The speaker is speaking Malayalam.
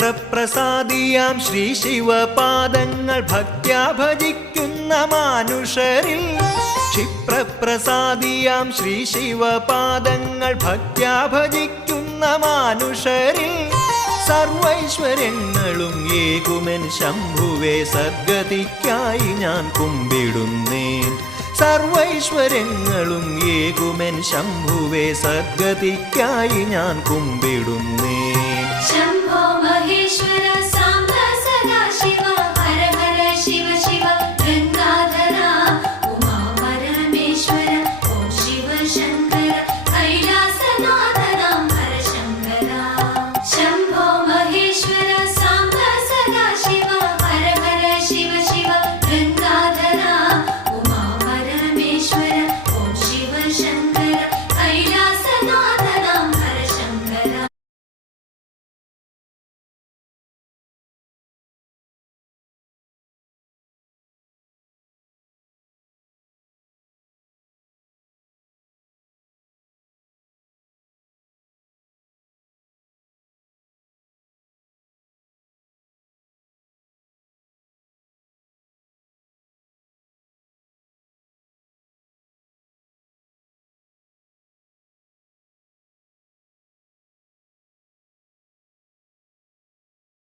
ക്ഷിപ്രപ്രസാദിയാം ശ്രീ ശിവപാദങ്ങൾ ഭക്ത്യാ ഭജിക്കുന്ന മാനുഷരിൽ ക്ഷിപ്രപ്രസാദിയാം ശ്രീ ശിവപാദങ്ങൾ ഭക്ത്യാ ഭജിക്കുന്ന മാനുഷരിൽ സർവൈശ്വര്യങ്ങളും ഏകുമെൻ ശംഭുവേ സദ്ഗതിക്കായി ഞാൻ കുമ്പിടുന്നേൻ സർവൈശ്വര്യങ്ങളും ഏകുമെൻ ശംഭുവേ സദ്ഗതിക്കായി ഞാൻ കുമ്പിടുന്നു